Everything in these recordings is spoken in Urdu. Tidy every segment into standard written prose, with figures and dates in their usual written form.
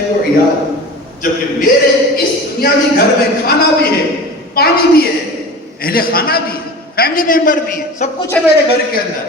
بچے و عیال، جبکہ میرے اس دنیاوی گھر میں کھانا بھی ہے، پانی بھی ہے، اہل خانہ بھی ہے، فیملی ممبر بھی ہے، سب کچھ ہے میرے گھر کے اندر.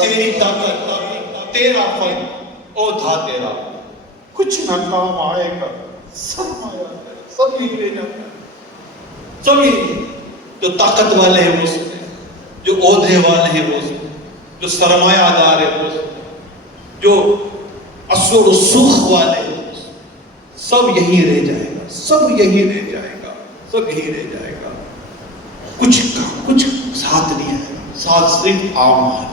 تیری طاقت، تیرا فن، اودھا تیرا، کچھ نہ کام آئے گا، سرمایہ سب یہی رہ جاتا ہے. سب یہی، جو طاقت والے ہیں وہ سب، جو عہدے والے ہیں وہ سب، جو سرمایہ دار ہیں وہ سب، جو اثر و سخ والے ہیں وہ سب یہی رہ جائے گا، سب یہی رہ جائے گا، سب یہی رہ جائے گا. کچھ ساتھ نہیں ہے، ساتھ صرف اعمال ہے.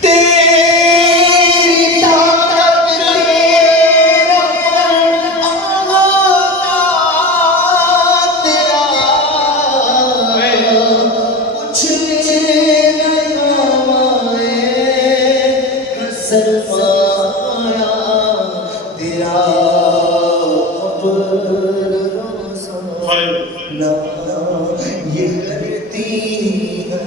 تیری طاقت تیرا فن اوغا تیرا، کچھ نہ کام آئے سرمایہ تیرا. نہ یہ کرتی ہے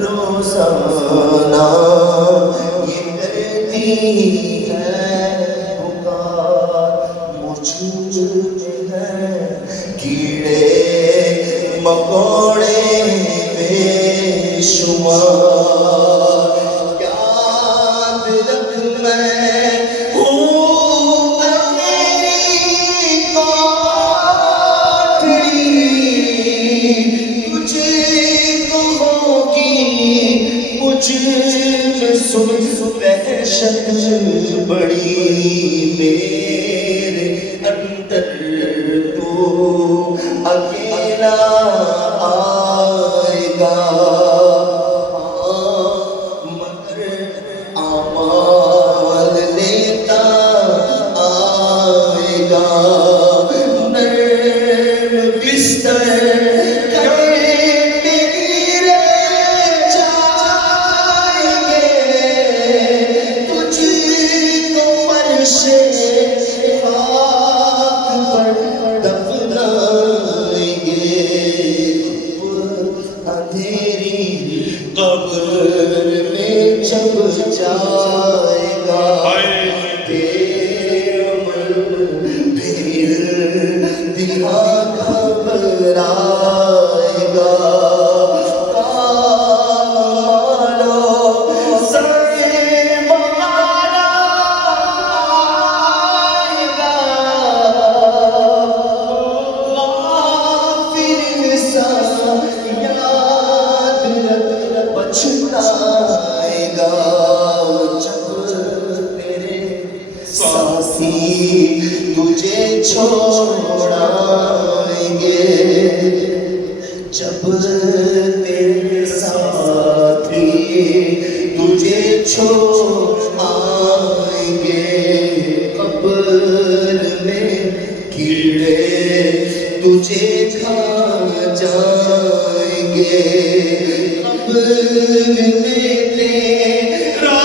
روزانہ، یہ کرتی ہے پکار، مجھ میں ہے کیڑے مکوڑے بے شمار. یاد رکھ میں ہوں اکیلی کوٹڑی، وحشت بڑی میرے اندر، تو اکیلا آئے گا مگر اعمال لیتا آئے گا. نرم بستر جائے گا تیرا من بھیڑ دیا گھبرائے گا. چھوڑائیں گے جب تیرے ساتھی تجھے چھوڑائیں گے قبر میں کیڑے تجھے کھا جائیں گے قبر میں تیرا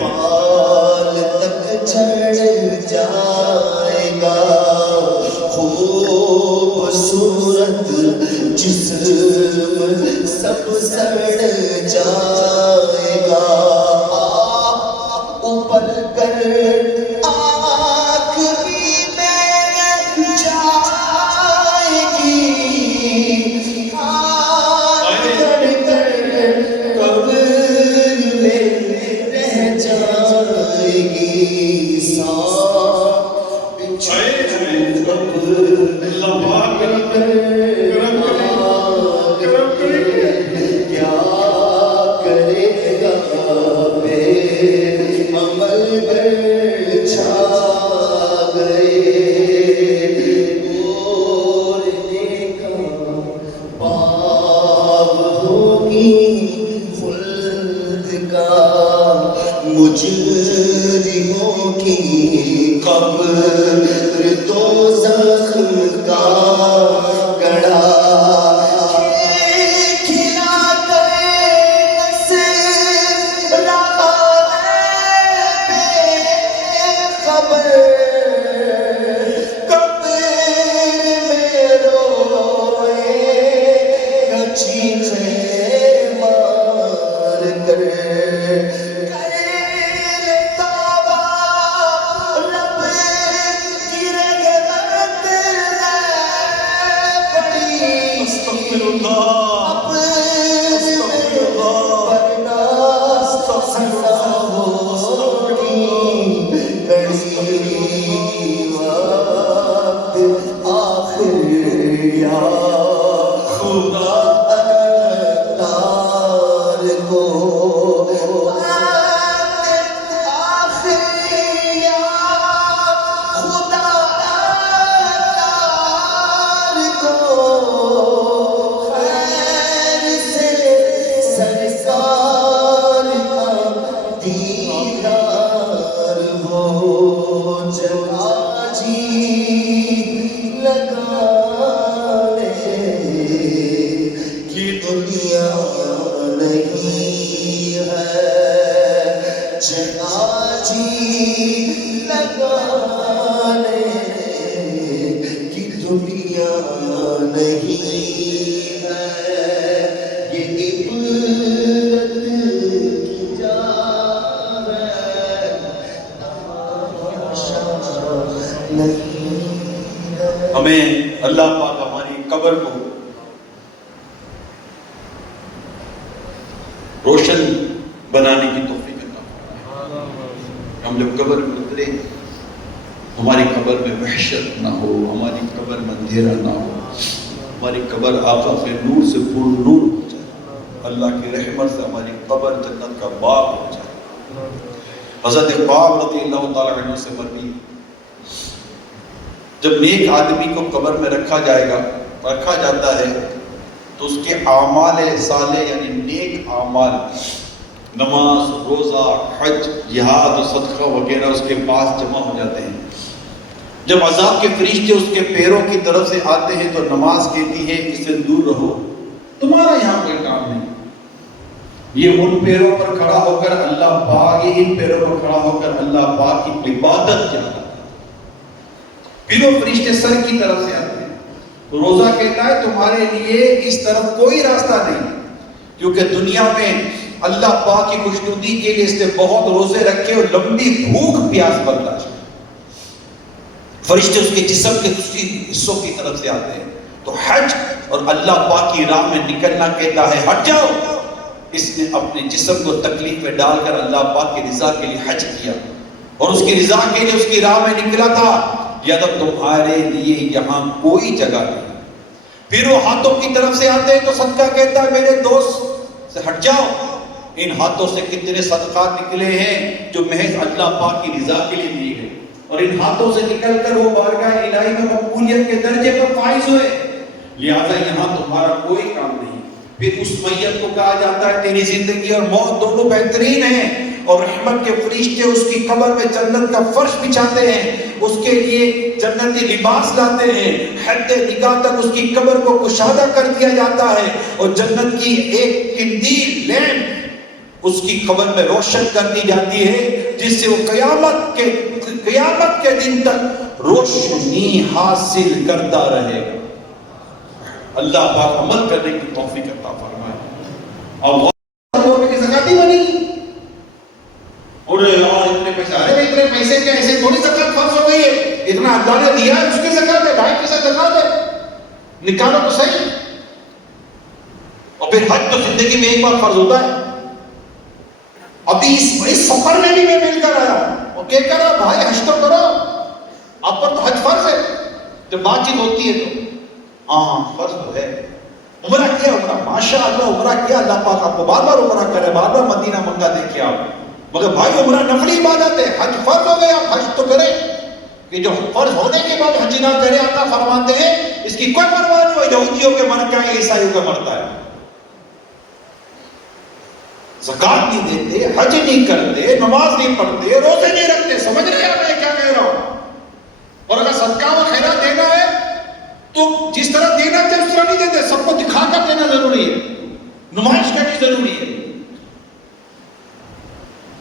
پال تک جھڑ جائے گا خوبصورت جسم سب سڑ جائے گا اوپر کر آنکھ بھی میں جائے گی مجرموں کی قبر دوزخ کا گڑھا کھلا کر بے خبر قبر میں روئے گا چیخیں مار کر ہمیں اللہ پاک ہماری قبر کو روشن بنانے کی توفیق عطا فرمائے۔ ہم جب قبر میں اترے ہماری قبر میں وحشت نہ ہو، ہماری قبر میں اندھیرا نہ ہو، ہماری قبر آقا کے نور سے پر نور ہو جائے، اللہ کی رحمت سے ہماری قبر جنت کا باغ ہو جائے۔ حضرت اقبال رضی اللہ تعالیٰ عنہ سے مروی جب نیک آدمی کو قبر میں رکھا جاتا ہے تو اس کے اعمال صالح یعنی نیک اعمال نماز، روزہ، حج، جہاد و صدقہ وغیرہ اس کے پاس جمع ہو جاتے ہیں۔ جب عذاب کے فرشتے اس کے پیروں کی طرف سے آتے ہیں تو نماز کہتی ہے اس سے دور رہو، تمہارا یہاں کوئی کام نہیں۔ یہ ان پیروں پر کھڑا ہو کر اللہ پاک، یہ ان پیروں پر کھڑا ہو کر اللہ پاک کی عبادت کرتا ہے۔ پیروں فرشتے سر کی طرف سے آتے ہیں۔ روزہ کہتا ہے تمہارے لیے اس طرف کوئی راستہ نہیں، کیونکہ دنیا میں اللہ پاک کی خوشنودی کے لیے اس نے بہت روزے رکھے اور لمبی بھوک پیاس برداشت۔ فرشتے اس کے جسم کے دوسری حصوں کی طرف سے آتے ہیں تو حج اور اللہ پاک کی راہ میں نکلنا کہتا ہے ہٹ جاؤ۔ اس نے اپنے جسم کو تکلیف میں ڈال کر اللہ پاک کی رضا کے لیے حج کیا، اور اس کی رضا کے لیے اس کی راہ میں نکلا تھا، یا تو تمہارے لیے یہاں کوئی جگہ نہیں۔ پھر وہ ہاتھوں کی طرف سے آتے ہیں تو صدقہ کہتا ہے میرے دوست سے ہٹ جاؤ، ان ہاتھوں سے کتنے صدقات نکلے ہیں جو محض اللہ پاک کی رضا کے لیے دیے گئے، اور ان ہاتھوں سے نکل کر وہ بارگاہ الہی میں مقبولیت کے درجے پر فائز ہوئے، لہذا یہاں تمہارا کوئی کام نہیں۔ پھر اس میت کو کہا جاتا ہے تیری زندگی اور موت دونوں بہترین ہیں، اور رحمت کے فرشتے اس کی قبر میں جنت کا فرش بچھاتے ہیں، اس کے لیے جنتی لباس لاتے ہیں، حد نگاہ تک اس کی قبر کو کشادہ کر دیا جاتا ہے، اور جنت کی ایک قندیل لیمپ اس کی قبر میں روشن کر دی جاتی ہے، جس سے وہ قیامت کے دن تک روشنی حاصل کرتا رہے گا۔ اللہ پاک عمل کرنے کی توفیق عطا فرمائے۔ اور زکات ہی بنی اور اتنے پیسے، ارے اتنے پیسے کیا ایسے تھوڑی زکات فرض ہو گئی ہے، اتنا اللہ نے دیا ہے اس کی زکات ہے، 2.5% زکات ہے، نکالو تو صحیح۔ اور پھر حج تو زندگی میں ایک بار فرض ہوتا ہے۔ ابھی اس سفر میں بھی میں مل کر آیا اور کہہ کر آیا بھائی حج تو کرو، آپ پر تو حج فرض ہے۔ جب بات چیت ہوتی ہے تو ہاں فرض تو ہے۔ عمرہ کیا، عمرہ ماشاء اللہ عمرہ کیا، اللہ پاک آپ کو بار بار عمرہ کرے، بار بار مدینہ مکہ دیکھے آپ، مگر بھائی عمرہ نفلی عبادت ہے، حج فرض ہو گیا، آپ حج تو کریں۔ کہ جو فرض ہونے کے بعد حج نہ کرے، اللہ فرماتے ہیں اس کی کوئی پرواہ نہیں ہو، یہودیوں کے مرتا ہے، عیسائیوں کا مرتا ہے۔ زکات نہیں دیتے، حج نہیں کرتے، نماز نہیں پڑھتے، روزے نہیں رکھتے، سمجھ رہے ہیں میں کیا کہہ رہا ہوں؟ اور اگر صدقہ و خیرات دینا ہے تو جس طرح دینا چاہیے اس طرح نہیں دیتے، سب کو دکھا کر دینا ضروری ہے، نمائش کرنی ضروری ہے۔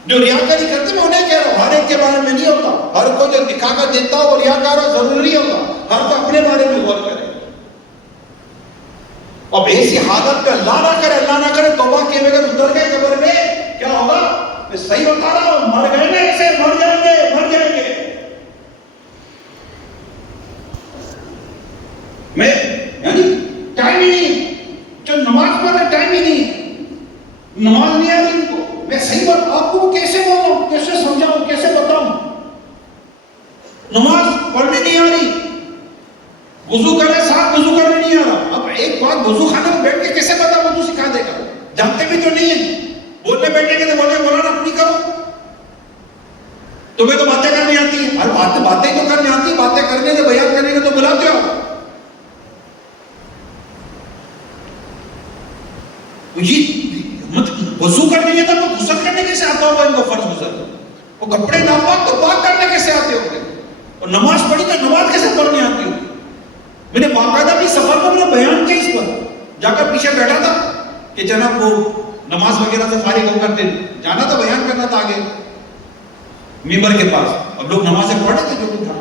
جو ریاکاری کرتے میں انہیں کہہ رہا ہوں، ہر ایک کے بارے میں نہیں ہوتا، ہر کوئی جو دکھا کر دیتا ہو اور ریاکار ہو ضروری ہوگا، ہر کوئی اپنے بارے میں غور کرے۔ اب ایسی حالت پہ اللہ نہ کرے توبہ کے بغیر اتر گئے قبر میں، کیا ہوگا؟ میں صحیح بتا رہا ہوں، مر گئے نا ایسے، مر جائیں گے۔ میں یعنی ٹائم ہی نہیں، جو نماز پڑھ رہے ٹائم ہی نہیں، نماز نہیں آ رہی ان کو، میں صحیح بات آپ کو کیسے بولوں، کیسے سمجھاؤں، کیسے بتاؤں؟ نماز پڑھنے نہیں آ رہی، وضو کرنے ساتھ وضو کرنے نہیں آ رہا۔ اب ایک بات وضو خانے میں بیٹھ کے کیسے پتا وضو سکھا دے گا؟ جانتے بھی تو نہیں ہیں، بولنے بیٹھے گے تو بولے مولانا اپنی کرو، تمہیں تو باتیں کرنی آتی ہیں، اور باتیں تو کرنی آتی ہیں، باتیں کرنے کے بیان کرنے کے تو بلاتے ہو۔ وضو کرنے کے تو غسل کرنے کیسے آتا ہوگا ان کو؟ فرض غسل، وہ کپڑے ناپاک تو پاک کرنے کیسے آتے ہوں گے؟ اور نماز پڑھی تو نماز کیسے پڑھنے آتی ہوگی؟ میں نے باقاعدہ بھی سفر میں میں نے بیان کیا اس پر، جا کر پیچھے بیٹھا تھا کہ جناب وہ نماز وغیرہ سے فارغ ہو کر جانا تھا، بیان کرنا تھا آگے ممبر کے پاس۔ اب لوگ نمازیں پڑھ رہے تھے، جو بھی تھا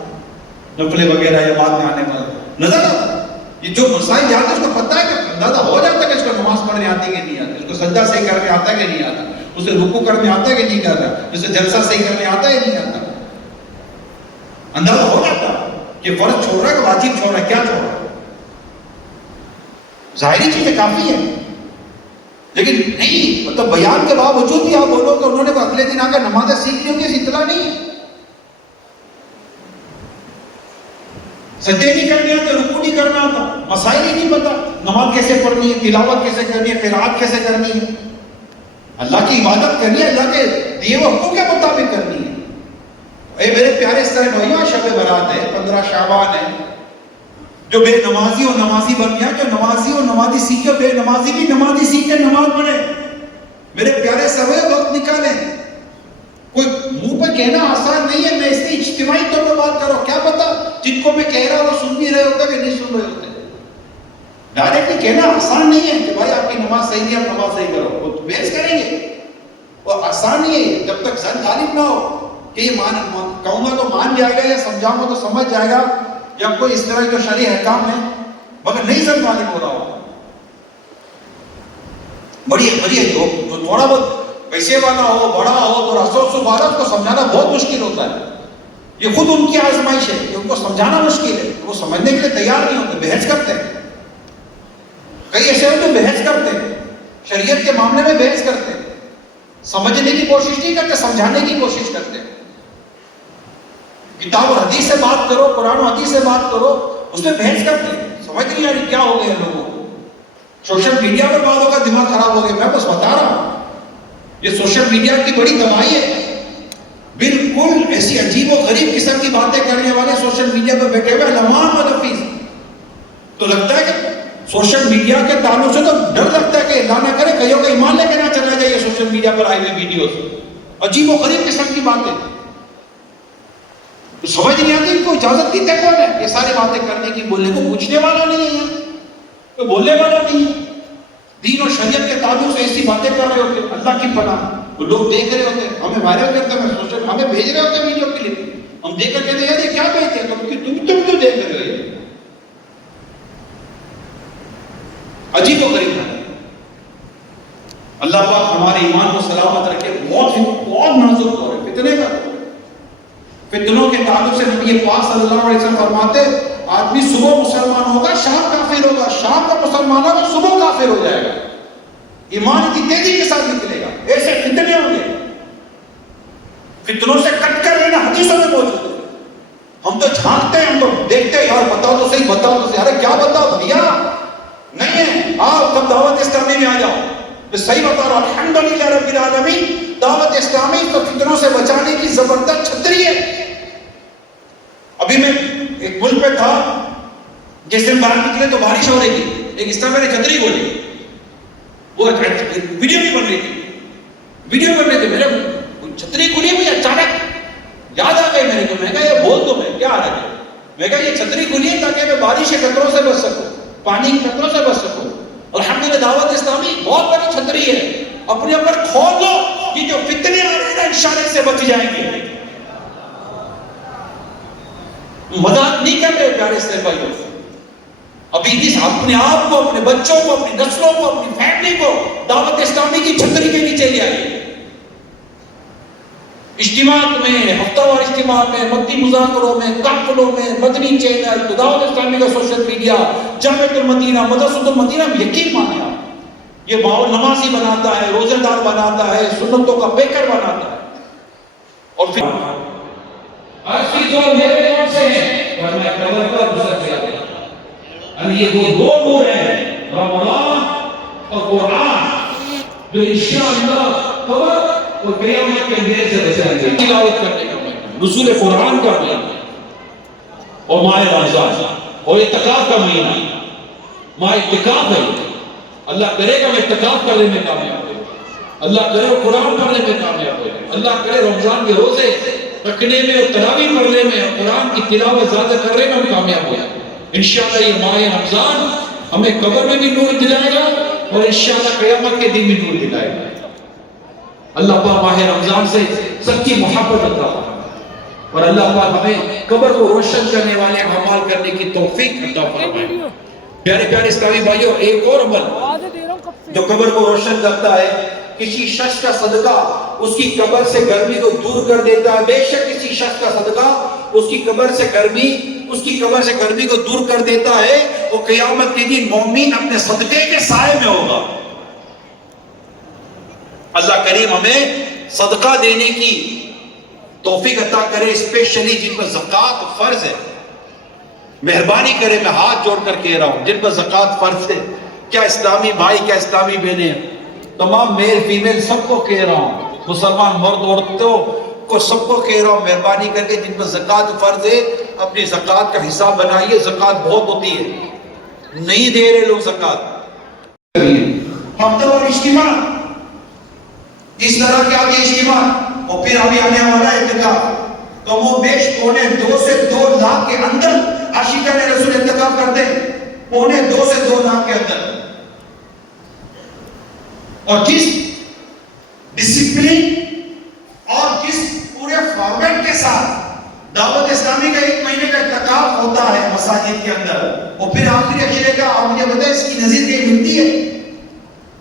نفلے وغیرہ یا بعد میں آنے والا نظر آتا، یہ جو مسائل جاتے ہیں اس کو پتہ ہے کہ اندازہ ہو جاتا ہے کہ اس کو نماز پڑھنے آتی کہ نہیں آتی، اس کو سجدہ صحیح کرنے آتا ہے کہ نہیں آتا، اسے رکوع کرنے آتا ہے کہ نہیں کرتا، اسے جلسہ صحیح کرنے آتا ہے کہ نہیں آتا، اندازہ ہو جاتا کہ فرض چھوڑ رہا ہے کہ واجب چھوڑ رہا ہے، کیا چھوڑ رہا ہے۔ ظاہری چیزیں کافی ہیں، لیکن نہیں مطلب بیان کے باوجود بھی آپ بولو کہ انہوں نے اگلے دن آ کر نمازیں سیکھ لی ہوں گی، اس اطلاع نہیں ہے، سجدے نہیں کرنے آتے، رکوع نہیں کرنا آتا، مسائل ہی نہیں پتا، نماز کیسے پڑھنی ہے، تلاوت کیسے کرنی ہے، قرات کیسے کرنی ہے، اللہ کی عبادت کرنی ہے، اللہ کے دیے ہوئے حقوق کے مطابق کرنی ہے۔ اے میرے پیارے اسلامی بھائیوں، شب برات ہے، 15 شعبان ہے، جو بے نمازی اور نمازی بن گیا، جو نمازی اور نمازی سیکھے، بے نمازی بھی نمازی سیکھے، نماز پڑھے۔ میرے پیارے سوے وقت نکالیں، کوئی منہ پہ کہنا آسان نہیں ہے، میں اس سے اجتماعی طور پر بات کر رہا ہوں، کیا پتا جن کو میں کہہ رہا ہوں وہ سن بھی رہے ہوتے کہ نہیں سن رہے ہوتے۔ ڈائریکٹلی کہنا آسان نہیں ہے کہ بھائی آپ کی نماز صحیح نہیں ہے، آپ نماز صحیح کرو، وہ بحث کریں گے، وہ آسان نہیں ہے جب تک ذہن غالب نہ ہو کہ یہ کہوں گا تو مان جائے گا، یا سمجھاؤں گا تو سمجھ جائے گا، یا کوئی اس طرح جو شرعی احکام ہے، مگر نہیں ذہن غالب ہو رہا ہوگا۔ بڑی جو تھوڑا بہت پیسے والا ہو، بڑا ہو، تو رسول سبحانہ اس کو سمجھانا بہت مشکل ہوتا ہے، یہ خود ان کی آزمائش ہے کہ ان کو سمجھانا مشکل ہے، وہ سمجھنے کے لیے تیار نہیں ہوتے، بحث کرتے ہیں۔ کئی ایسے ہوتے بحث کرتے ہیں، شریعت کے معاملے میں بحث کرتے ہیں، سمجھنے کی کوشش نہیں کرتے، سمجھانے کی کوشش کرتے ہیں۔ کتاب اور حدیث سے بات کرو، قرآن و حدیث سے بات کرو، اس میں بحث کرتے ہیں. سمجھ نہیں آ رہی کیا ہو گیا لوگوں کو. سوشل میڈیا پر بعضوں کا دماغ خراب ہو گیا. میں بس بتا رہا ہوں یہ سوشل میڈیا کی بڑی تباہی ہے. بالکل ایسی عجیب و غریب قسم کی باتیں کرنے والے سوشل میڈیا پر بیٹھے ہوئے علمان و نفیس. تو لگتا ہے کہ سوشل میڈیا کے تعلق سے تو ڈر لگتا ہے کہ اللہ نہ کرے کئیوں کا ایمان لے کے نہ چلا جائے سوشل میڈیا پر آئی ہوئی ویڈیوز. عجیب و غریب قسم کی باتیں. تو سمجھ نہیں آتی ان کو اجازت دیتے کون ہے یہ ساری باتیں کرنے کی؟ بولنے کو پوچھنے والا نہیں ہے یہاں، کوئی بولنے والا نہیں ہے. دین اور شریعت کے تعلق سے ایسی باتیں کر رہے ہوتے. اللہ کی پناہ وہ لوگ دیکھ رہے ہوتے، ہمیں وائرل کرتے ہیں سوشل، ہمیں بھیج رہے ہوتے ویڈیو کے لیے. ہم دیکھ کر کہتے ہیں یار یہ کیا بھیج دیا تم کیوں دیکھ رہے ہو؟ یہ عجیب و غریب ہے. اللہ پاک ہمارے ایمان کو سلامت رکھے. بہت نازک دور ہے فتنے کا. فتنوں کے تعلق سے نبی پاک صلی اللہ علیہ وسلم فرماتے آدمی صبح مسلمان ہوگا شام کافر ہوگا، شام کا مسلمان ہوگا صبح کافر ہو جائے گا. ایمان کی تیزی کے ساتھ نکلے گا. ایسے فتنے ہوں گے. فتنوں سے کٹ کر لینا حدیثوں میں موجود ہے. ہم تو جھانکتے ہیں، ہم تو دیکھتے ہیں یار بتاؤ تو صحیح، بتاؤ تو صحیح. ارے کیا بتاؤ بھیا، نہیں ہے آؤ تب دعوت اسلامی میں آ جاؤ. میں صحیح بتا رہا ہوں الحمدللہ رب العالمین. دعوت اسلامی تو فتنوں سے بچانے کی زبردست چھتری ہے. ابھی میں ایک ملک پہ تھا، جس دن باہر نکلے تو بارش ہو رہی تھی. ایک اس طرح میں نے چھتری بولی، وہ ویڈیو بھی بن رہی تھی، ویڈیو بن رہے تھے. میرے چھتری کھلی ہوئی اچانک یاد آ گئی میرے کو. میں کہا یہ بول دو میں کیا آ رہا ہے. میں کہا یہ چھتری کھلی ہے تاکہ میں بارش کے قطروں سے بچ سکوں، پانی کے قطروں سے بچ سکوں. الحمدللہ دعوت اسلامی بہت بڑی چھتری ہے. اپنے اوپر کھول دو، یہ جو فتنے آ رہے ہیں انشاءاللہ سے بچ جائیں گے. مذاق نہیں کر رہے پیارے سے بھائیوں. ابھی اس اپنے آپ کو، اپنے بچوں کو، اپنی نسلوں کو، اپنی فیملی کو دعوت اسلامی کی چھتری کے نیچے لے آئیے. اجتماعات میں، ہفتہ وار اجتماع میں، مدنی مذاکروں میں، قافلوں میں، مدنی چینل، دعوت اسلامی کا سوشل میڈیا، جامعۃ المدینہ، مدرسۃ المدینہ. یقین مانے آپ یہ ماحول نمازی بناتا ہے، روزے دار بناتا ہے، سنتوں کا بیکر بناتا ہے. اور پھر اصلی جو میرے نام سے ہے اور میں قبر پر گزر گیا. یہ وہ دو نور ہیں رمضان اور قرآن جو انشاءاللہ قبر اور قیامت کے اندھیرے سے بچائیں گے. تلاوت کرنے کا مہینہ، نزول قرآن کا مہینہ اور ماہ رمضان اور اعتکاف کا مہینہ. ماہ اعتکاف ہے. اللہ کرے گا میں اعتکاف کرنے میں کامیاب ہو، اللہ کرے قرآن پڑھنے میں کامیاب ہو، اللہ کرے رمضان کے روزے رکھنے میں اور تراویح پڑھنے میں اور قرآن کی تلاوت زیادہ کرنے میں ہم کامیاب ہو جائیں. انشاءاللہ یہ ماہ رمضان ہمیں قبر میں بھی نور دلائے گا اور انشاءاللہ قیامت کے دن بھی نور دلائے گا. اللہ پاک ماہ رمضان سے سچی محبت عطا فرمائے اور اللہ پاک ہمیں قبر کو روشن کرنے والے اعمال کرنے کی توفیق عطا فرمائے. پیارے پیارے اسلامی بھائیوں، ایک اور عمل جو قبر کو روشن کرتا ہے، کسی شخص کا صدقہ اس کی قبر سے گرمی کو دور کر دیتا ہے. بے شک کسی شخص کا صدقہ اس کی قبر سے گرمی کو دور کر دیتا ہے. وہ قیامت کے دن مومن اپنے صدقے کے سائے میں ہوگا. اللہ کریم ہمیں صدقہ دینے کی توفیق عطا کرے، اسپیشلی جن پر زکوٰۃ فرض ہے. مہربانی کرے، میں ہاتھ جوڑ کر کہہ رہا ہوں جن پر زکوٰۃ فرض ہے. کیا اسلامی بھائی، کیا اسلامی بہنیں، تمام میل فیمیل سب کو کہہ رہا ہوں، مسلمان مرد عورتوں کو سب کو کہہ رہا ہوں، مہربانی کر کے جن پر زکوٰۃ فرض ہے اپنی زکوٰۃ کا حساب بنائیے. زکوٰۃ بہت ہوتی ہے، نہیں دے رہے لوگ زکوٰۃ. ہفتہ وار اجتماع، اس طرح کے آگے اجتماع اور پھر ابھی آنے والا اعتکاف. کم و بیش 2.25 سے 2 لاکھ کے اندر عاشقان رسول اعتکاف کرتے ہیں. 2.25 سے 2 لاکھ کے اندر. اور جس ڈسپلن اور جس پورے فارمیٹ کے ساتھ دعوت اسلامی کا 1 مہینے کا اعتکاف ہوتا ہے مساجد کے اندر، اور پھر آخری عشرے کا آپ مجھے بتائیں اس کی نظیر کہیں ملتی ہے؟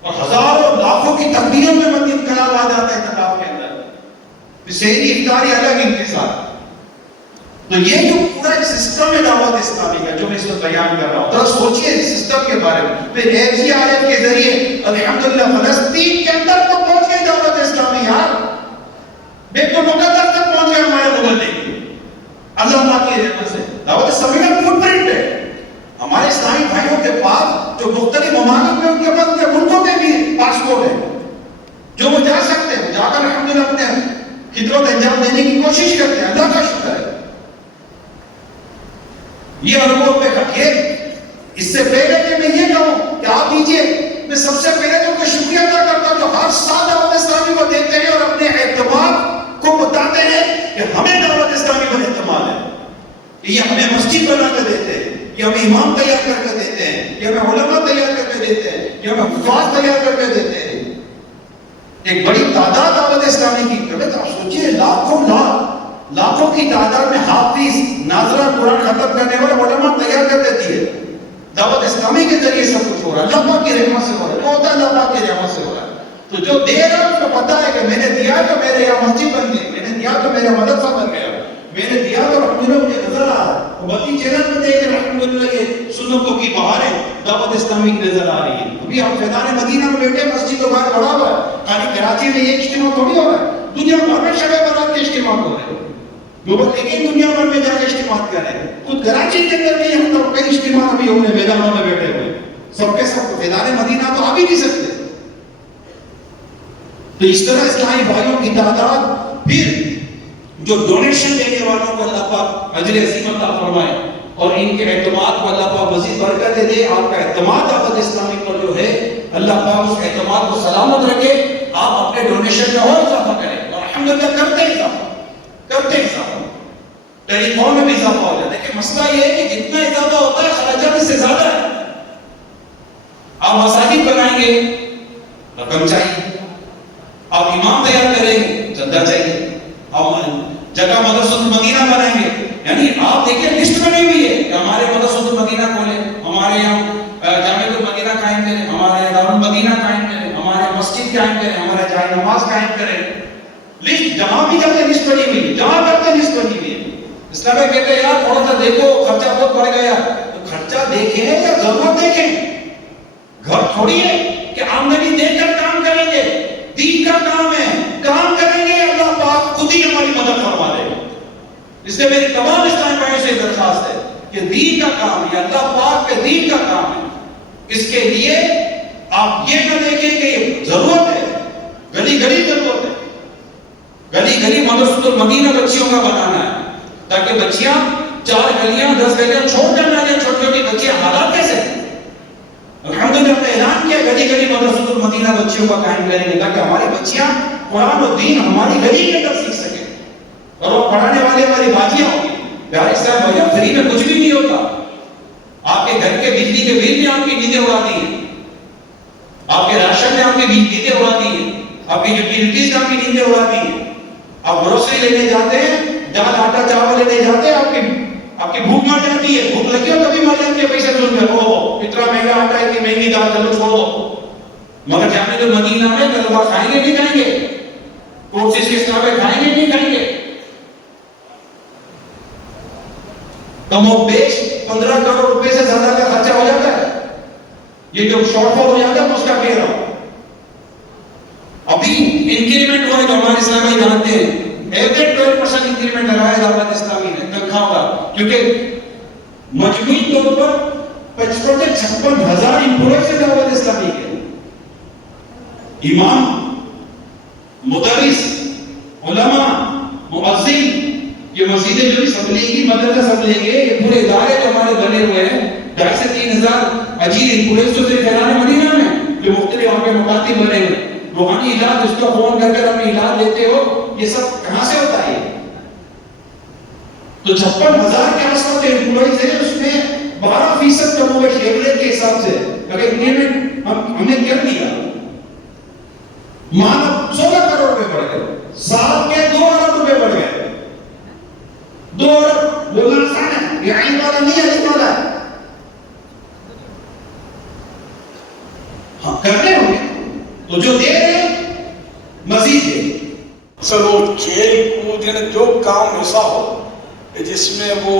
اور ہزاروں لاکھوں کی تقدیروں میں مدنی انقلاب آ جاتا ہے اعتکاف کے اندر. سحری افطاری الگ ان کے ساتھ. تو یہ جو پورا ایک سسٹم ہے دعوت اسلامی کا جو میں اس میں بیان کر رہا ہوں، ذرا سوچئے اس سسٹم کے بارے میں. پھر FGRF کے ذریعے الحمدللہ فلسطین کے اندر تو پہنچ گئی دعوت اسلامی. یار بیت المقدس تک پہنچ گئے ہمارے مغل. اللہ تعالیٰ کی رحمت سے دعوت اسلامی کا فٹ پرنٹ ہے. ہمارے اسلامی بھائیوں کے پاس جو مختلف ممالک میں ان کے پاس ملکوں کے بھی پاسپورٹ ہے جو وہ جا سکتے ہیں, جا کر الحمدللہ اپنے خدمت انجام دینے کی کوشش کرتے ہیں. اللہ کا شکر ہے. یہ عربوں پہ خطیب اس سے پہلے کہ میں یہ کہوں کہ آپ دیجئے, میں سب سے پہلے تو ان کا شکریہ ادا کرتا ہوں جو ہر سال دعوت اسلامی کو دیتے ہیں اور اپنے اعتماد کو بتاتے ہیں کہ ہمیں دعوت اسلامی پر اعتماد ہے, یہ ہمیں مسجد بنا کر دیتے ہیں, یہ ہمیں امام تیار کر کے دیتے ہیں, یہ ہمیں علماء تیار کر کے دیتے ہیں, یہ ہمیں حفاظ تیار کر کے دیتے ہیں. ایک بڑی تعداد دعوت اسلامی کی, آپ سوچئے لاکھوں کی تعداد میں حافظ ناظرہ قرآن ختم کرنے والے علماء تیار کر دیتی ہے. دعوت اسلامی کے ذریعے سب کچھ ہو رہا ہے, اللہ پاک کی رحمت سے ہو رہا ہے, وہ ہوتا ہے اللہ پاک کی رحمت سے ہو رہا ہے. تو جو دے رہا ہے اس کو پتا ہے کہ میں نے دیا تو میرے یہاں مسجد بن گئی, میں نے دیا تو میرا مدرسہ بن گیا, میں نے دیا تو الحمدللہ مجھے نظر آ رہا ہے. بتی چینل میں دیکھ رہے الحمدللہ یہ سنتوں کی بہاریں دعوت اسلامی کی نظر آ رہی ہے. ابھی آپ فیضان مدینہ میں بیٹھے, مسجد تو باہر بڑا ہوا ہے, خالی کراچی میں یہ اجتماع تھوڑی ہو رہا ہے, دنیا بھر میں شب برات کے اجتماع ہو رہے ہیں. لوگ لیکن دنیا بھر میں جا کے اجتماع کریں, خود کراچی کے اندر بھی ہم تو کئی اجتماع ابھی ہونے میدانوں میں بیٹھے ہوئے, سب کے سب فیضان مدینہ تو آ بھی نہیں سکتے. تو اس طرح اسلامی بھائیوں کی تعداد, پھر جو ڈونیشن دینے والوں کو اللہ پاک اجر عظیم عطا فرمائے اور ان کے اعتماد کو اللہ پاک مزید برکت دے. آپ کا اعتماد دعوت اسلامی پر جو ہے اللہ پاک اس اعتماد کو سلامت رکھے. آپ اپنے ڈونیشن میں اور اضافہ کریں, اور الحمدللہ کرتے اضافہ, ٹیلی فون میں بھی اضافہ ہو جاتا ہے. کہ مسئلہ یہ ہے کہ جتنا اضافہ ہوتا ہے خراجات اس سے زیادہ ہے. آپ مساجد بنائیں گے رقم چاہیے, آپ امام تیار کریں گے چندہ چاہیے, آپ جگہ مدرسۃ المدینہ بنائیں گے, یعنی آپ دیکھیں لسٹ بنی ہوئی ہے کہ ہمارے مدرسۃ المدینہ کھولیں, ہمارے یہاں جامع المدینہ قائم کریں, ہمارے یہاں دارالمدینہ قائم کریں, ہمارے مسجد قائم کریں, ہمارے جائے نماز قائم کریں. لسٹ جہاں بھی جاتے لسٹ بنی ہوئی ہے, جہاں کرتے لسٹ بنی ہوئی ہے. اسلام میں کہتے ہیں یار تھوڑا سا دیکھو خرچہ بہت بڑھ گیا, تو خرچہ دیکھیں یا ضرورت دیکھیں. گھر تھوڑی ہے کہ آمدنی دے کر کام کریں گے, دین کا کام ہے, کام کریں گے اللہ پاک خود ہی ہماری مدد فرما دے گا. اس لیے میری تمام اسلامی بھائیوں سے درخواست ہے کہ دین کا کام یہ اللہ پاک کے دین کا کام ہے. اس کے لیے آپ یہ نہ دیکھیں کہ یہ ضرورت ہے, گلی گلی ضرورت ہے, گلی گلی مدرسۃ المدینہ بچیوں کا بنانا ہے تاکہ بچیاں 4 گلیاں 10 گلیاں چھوڑ کر نہ جائیں. چھوٹی چھوٹی بچیاں حالات کیسے ہیں؟ الحمدللہ ہم نے اعلان کیا گلی گلی مدرسۃ المدینہ بچیوں کا قائم کریں گے تاکہ ہماری بچیاں قرآن و دین ہماری گلی کے اندر سیکھ سکیں, اور وہ پڑھانے والے ہماری باجیاں ہوں گی. پیارے صاحب بھائیو, فری میں کچھ بھی نہیں ہوتا. آپ کے گھر کے بجلی کے بل میں آپ کی نیندیں اڑاتی ہیں, آپ کے راشن میں آپ کی نیندیں اڑاتی ہیں, آپ کی یوٹیلیٹیز میں آپ کی نیندیں اڑاتی ہیں. آپ گروسری لینے جاتے ہیں, دال آٹا چاول لینے جاتے ہیں, آپ کی بھوک مر جاتی ہے, بھوک لگی ہو تبھی مر جاتی ہے پیسے ڈھونڈ کر, او اتنا مہنگا آٹا اتنی مہنگی دال چلو چھوڑو. مگر جامع المدینہ میں طلبہ کھائیں گے نہیں کھائیں گے, کورسز کے اسٹاف کھائیں گے نہیں کھائیں گے. کم و بیش 15 کروڑ روپے سے زیادہ کا خرچہ ہو جاتا ہے. یہ جو شارٹ فال ہو جاتا ہے اس کا کہہ رہا ہوں. ابھی انکریمنٹ ہوا ہے جو ہمارے اسلامی جانتے ہیں, ایوریج 12% انکریمنٹ لگایا دعوت اسلامی نے تنخواہ کا, کیونکہ مجموعی طور پر 55 سے 56 ہزار امپلائیز سے دعوت اسلامی کے امام, مدرس, علماء, مؤذن, یہ مسجدیں جو سب لیں گی, مدرسہ سب لیں گے, یہ پورے ادارے جو ہمارے بنے ہوئے ہیں 2.5 سے 3 ہزار اجیر امپلائیز تو صرف فیضان مدینہ میں جو مختلف وہاں کے مکاتب بنے ہوئے. روحانی علاج اس کو فون کر کر ہمیں علاج دیتے ہو, یہ سب کہاں سے ہوتا ہے؟ تو 56,000 کے آس پاس جو امپلائیز ہیں اس میں 12% کم ہوئے شیئر کے حساب سے. اگر انکریمنٹ ہم نے کر دیا, مان 16 کروڑ روپے بڑھ گئے, سال کے 2 ارب روپے بڑھ گئے. 2 ارب بولنا آسان ہے, یہ عین والا نہیں ہے, عین والا ہے. ہاں کرنے ہوں گے تو جو دے رہے ہیں مزید دے. سر وہ کھیل کود یعنی جو کام ایسا ہو جس میں وہ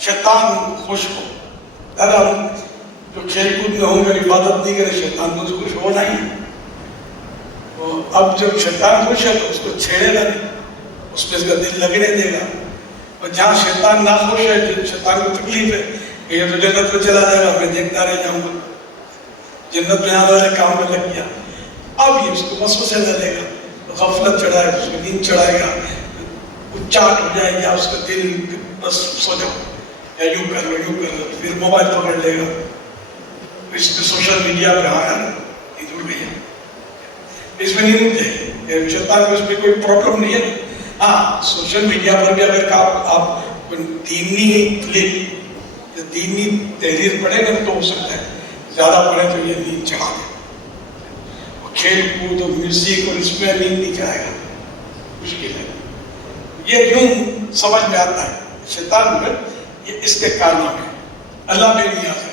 شیطان خوش ہو, اگر ہم جو کھیل کود میں ہوں گے عبادت نہیں کرے شیطان مجھ خوش ہونا ہی. اب جب شیطان خوش ہے تو اس کو چھیڑے گا نہیں, اس پہ اس کا دل لگنے دے گا. اور جہاں شیطان ناخوش ہے، شیطان کو تکلیف ہے کہ یہ تو جنت میں چلا جائے گا، میں دیکھتا رہ جاؤں گا، جنت میں آنے والے کام میں لگ گیا. اب یہ اس کو وسوسے ڈالے گا، غفلت چڑھائے گا، اس کو نیند چڑھائے گا، چاٹ ہو جائے گا اس کا دل، بس سو جاؤ یا یوں کر لو یوں کر لو، پھر موبائل پکڑ لے گا، اس پہ سوشل میڈیا پہ ہاں یار نیند اڑ گئی ہے، اس میں نیند ہے، شیطان کو اس میں کوئی پرابلم نہیں ہے. ہاں سوشل میڈیا پر بھی اگر آپ دینی کلپ یا دینی تحریر پڑھیں گے تو ہو سکتا ہے، زیادہ پڑھیں تو یہ نیند چڑھا دے. کھیل کود اور میوزک اور اس میں نیند نہیں چڑھائے گا، مشکل ہے. یہ یوں سمجھ میں آتا ہے شیطان میں، یہ اس کے کارنامے ہیں. اللہ میں نہیں آتا،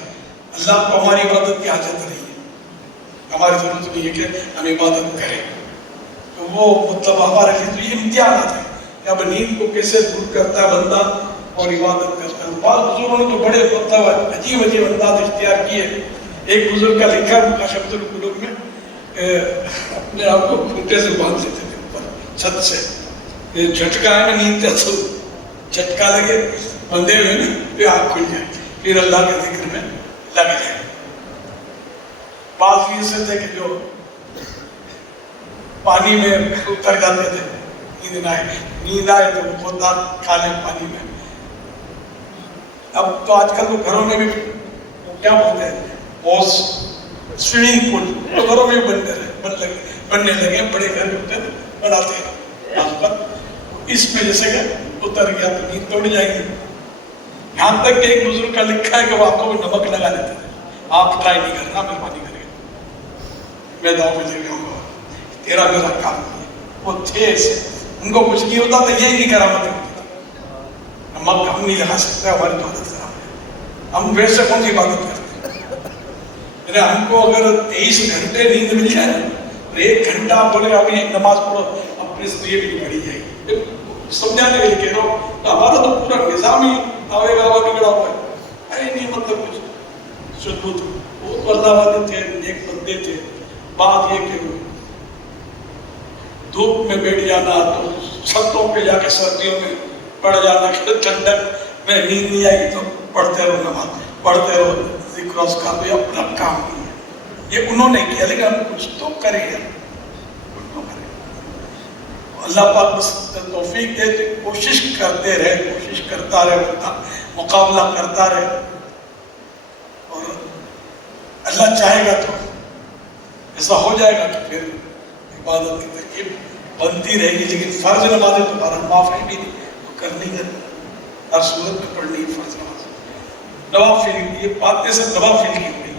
اللہ کو ہماری عبادت کی حاجت نہیں ہے، ہماری ضرورت نہیں ہے کہ ہم عبادت کریں. تو وہ مطلب ہمارے لیے تو یہ امتحانات ہے کہ اب نیند کو کیسے دور کرتا ہے بندہ اور عبادت کرتا ہے. بعض بزرگوں نے تو بڑے مطلب عجیب عجیب انداز اختیار کیے. ایک بزرگ کا لکھا مکاشفۃ القلوب میں اپنے آپ کو کھوٹے سے باندھ لیتے تھے اوپر چھت سے، یہ جھٹکا ہے نا نیند کا، تو جھٹکا لگے بندے ہوئے نا پھر آنکھ کھل جائے، پھر اللہ کے ذکر میں لگ جائے. بعض ایسے تھے کہ جو پانی میں اتر جاتے تھے، نیند آئے تو وہ کھوتا کھا لیں پانی میں. اب تو آج کل تو گھروں میں بھی کیا بولتے ہیں بوس سوئمنگ پول تو گھروں میں بننے لگے، بڑے گھر میں ہوتے ہیں بناتے ہیں. اس میں جیسے کہ اتر گیا تو نیند توڑ جائے گی. یہاں تک کہ ایک بزرگ کا لکھا ہے کہ وہ آنکھوں میں نمک لگا لیتے تھے، آپ ٹرائی نہیں کرنا، مہربانی کر کے میں داؤں میں لے جاؤں گا، تیرا میرا کام نہیں. وہ تھے ایسے، ان کو کچھ نہیں ہوتا تو یہی نہیں کرامتیں ہوتی تھی. نمک ہم نہیں لگا سکتے، ہماری عبادت خراب ہے، ہم ویسے کون سی عبادت کرتے ہیں. ہم کو اگر 23 گھنٹے نیند مل جائے اور 1 گھنٹہ آپ بولے ابھی ایک نماز پڑھو، اپنے سے یہ بھی نہیں پڑھی جائے گی. سمجھانے کے لیے کہہ رہا ہوں، ہمارا تو پورا نظام ہی آوے گا بگڑا ہوا ہے نہیں. مطلب کچھ شدت وہ تو اللہ والے تھے، ایک بندے تھے. بات یہ کہ دھوپ میں بیٹھ جانا تو چھتوں پہ جا کے سردیوں میں پڑ جانا کہ ٹھنڈک میں نیند نہیں آئے گی تو پڑھتے رہو نماز، پڑھتے رہو ذکر اس کا. تو یہ اپنا کام نہیں ہے، یہ انہوں نے کیا، لیکن ہم کچھ تو کریں گے. اللہ پاک بس توفیق دے تو کوشش کرتے رہے، کوشش کرتا رہے، بندہ مقابلہ کرتا رہے، اور اللہ چاہے گا تو ایسا ہو جائے گا کہ پھر عبادت کی ترکیب بنتی رہے گی. لیکن فرض نمازیں دوبارہ معاف ہے بھی نہیں، تو کرنی ہے، ہر صورت میں پڑھنی ہے فرض نماز. نوافل، یہ باتیں سے نوافل کی ہوئی،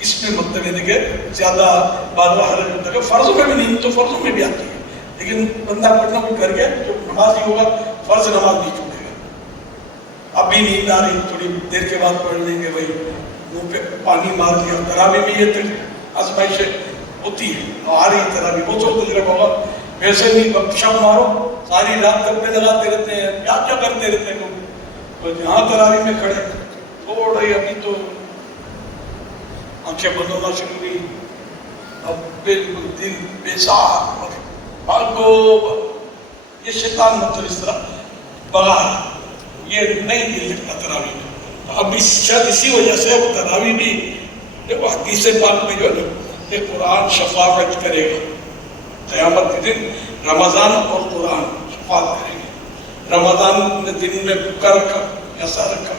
اس میں مطلب ہے کہ زیادہ بار بار حرج ہوتا ہے. فرضوں میں بھی نہیں تو فرضوں میں بھی آتی ہے، لیکن بندہ پڑھنا بھی کر گیا جو نماز ہی ہوگا، فرض نماز نہیں چھوڑے گا. ابھی نیند آ رہی، تھوڑی دیر کے بعد پڑھ لیں گے، بھائی منہ پہ پانی مار دیا. تراویح میں یہ تک آزمائشیں ہوتی ہے، آ رہی تراویح وہ سب تجربہ ہوگا. ویسے نہیں گپ شپ مارو، ساری رات گپے لگاتے رہتے ہیں، کیا کیا کرتے رہتے ہیں لوگ. اور جہاں تراویح میں کھڑے تھوڑا ہی ابھی تو آنکھیں بند ہونا شروع ہوئی، اب بالکل دل بیزار اور بھاگو. یہ شیطان مطلب اس طرح بغا یہ نہیں دل لگتا تراویح میں. اب شاید اسی وجہ سے اب تراویح بھی دیکھو حدیث پاک میں جو ہے کہ قرآن شفاعت کرے گا قیامت کے دن. رمضان اور قرآن شفاعت کریں گے. رمضان نے دن میں پکا رکھا، ایسا رکھا،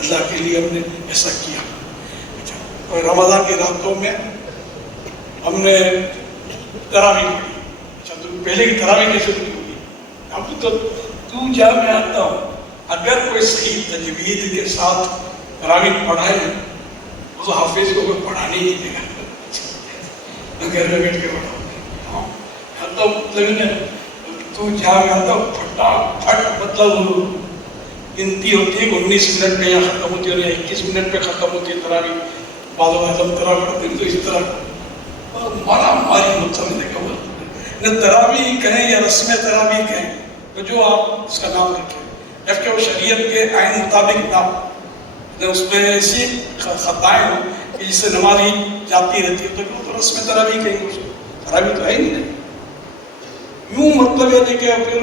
اللہ کے لیے ہم نے ایسا کیا. اور رمضان کی راتوں میں ہم نے تراویح پڑھی. اچھا تو پہلے کی تراویح کیسے شروع ہوئی؟ اب تو جا میں آتا ہوں، اگر کوئی صحیح تجوید کے ساتھ تراویح پڑھائے وہ تو حافظ کو کوئی پڑھانے ہی نہیں دے گا، گھر میں بیٹھ کے پڑھاؤ. تو تو جا میں آتا ہوں پھٹا پھٹ، مطلب گنتی ہوتی ہے کہ 19 منٹ میں یہاں ختم ہوتی ہے اور 21 منٹ پہ ختم ہوتی ہے تراویح. بعض اعظم تراویح پڑھتے ہیں تو اس طرح مارا ماری مطلب نہ تراویح کہیں یا رسم تراویح کہیں تو جو آپ اس کا نام رکھیں، جبکہ وہ شریعت کے عین مطابق نام. اس میں ایسی خطائیں ہوں کہ جس سے نماز ہی جاتی رہتی ہے تو وہ تو رسم تراویح کہیں گے، اس کو تراویح تو ہے ہی نہیں. یوں مطلب یہ کہ پھر